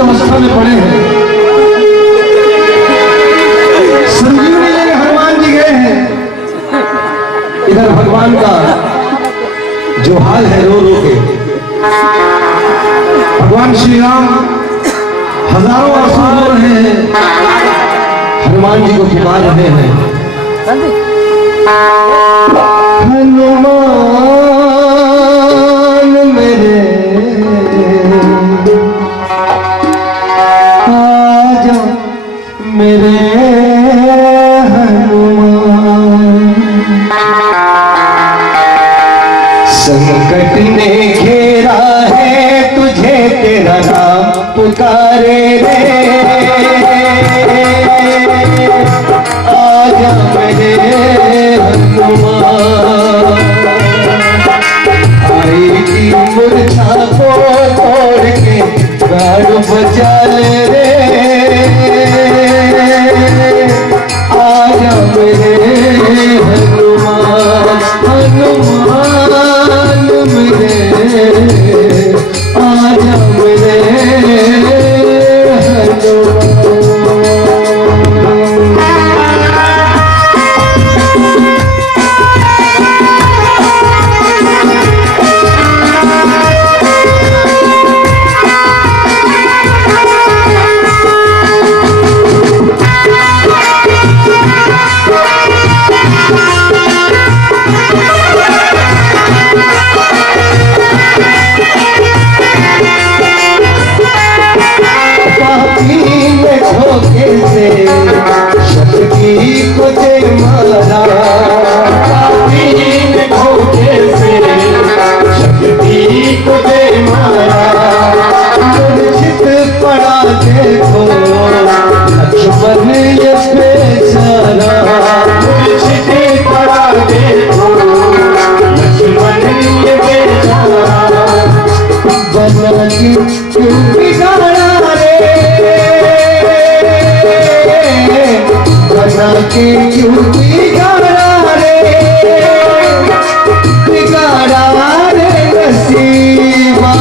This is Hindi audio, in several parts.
अवस्था में पड़े हैं। संजीवनी लेने हनुमान जी गए हैं। इधर भगवान का जो हाल है रो रो के, भगवान श्री राम हजारों आंसू रो रहे हैं, हनुमान जी को पुकार रहे हैं। हनुमान मेरे मेरे हनुमान, संकट ने घेरा है तुझे, तेरा नाम पुकारे रे, आजा मेरे हनुमान। आई की मूर्छा को तोड़ के प्राण बचा ले रे, आजा मेरे हनुमान, हनुमान मेरे, आजा मेरे शक्ति को दे मारा, शक्ति को दे मारा, मूर्छित पड़ा देखो लक्ष्मण ये बेचारा, मूर्छित पड़ा देखो लक्ष्मण ये बेचारा, बना की क्यों बिगाड़ा रे, बना के क्यों बिगाड़ा रे, बिगाड़ा रे नसीबा,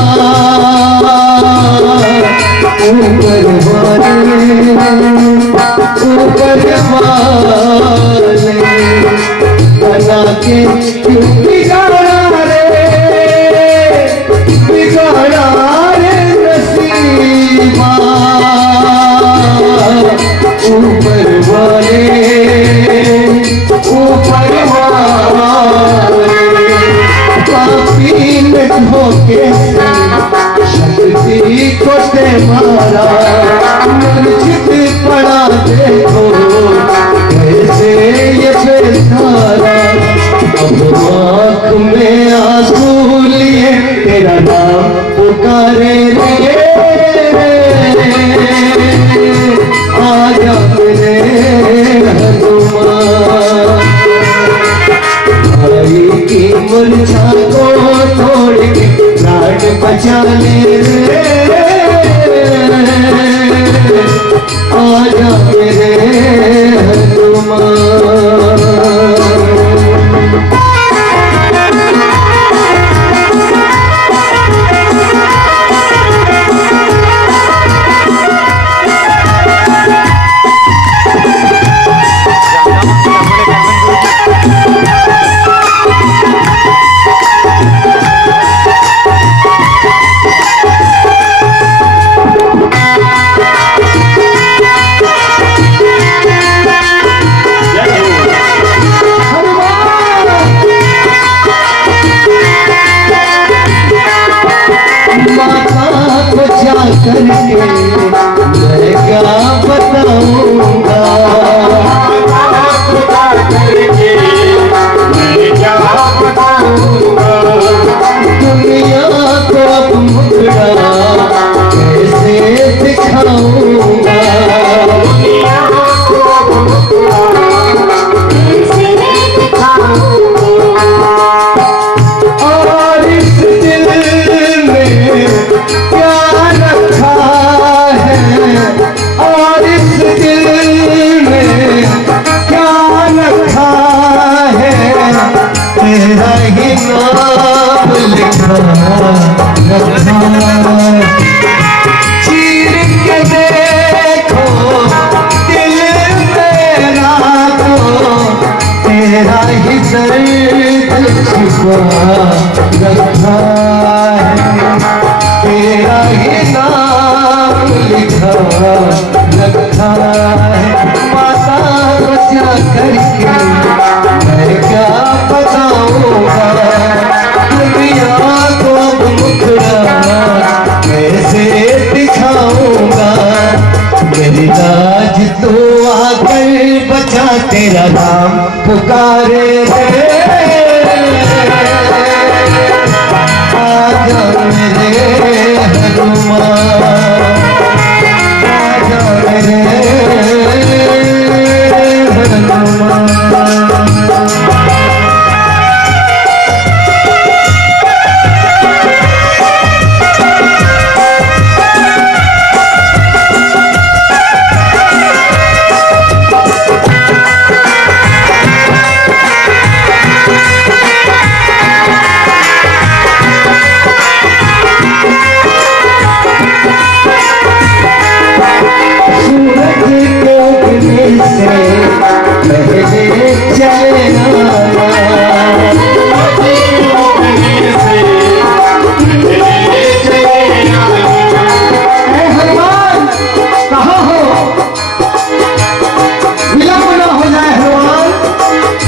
ऊपर वाले बना के क्यों बिगाड़ा रे, बिगाड़ा रे नसीबा, ऊपर वाले पापी ने धोखे से शक्ति को दे मारा, मूर्छित पड़ा देखो कैसे ये बेचारा, अब आँख में आंसू लिए तेरा नाम पुकारे रे, आजा मेरे हनुमान। आई की मूर्छा को तोड़ के प्राण बचा ले रे, आजा मेरे हनुमान। तेरा ही नाम लिखा रखा है माता को क्या करके मैं क्या बताऊंगा दुनिया को अब मुखड़ा कैसे दिखाऊंगा मेरी लाज तो आकर बचा तेरा नाम पुकारे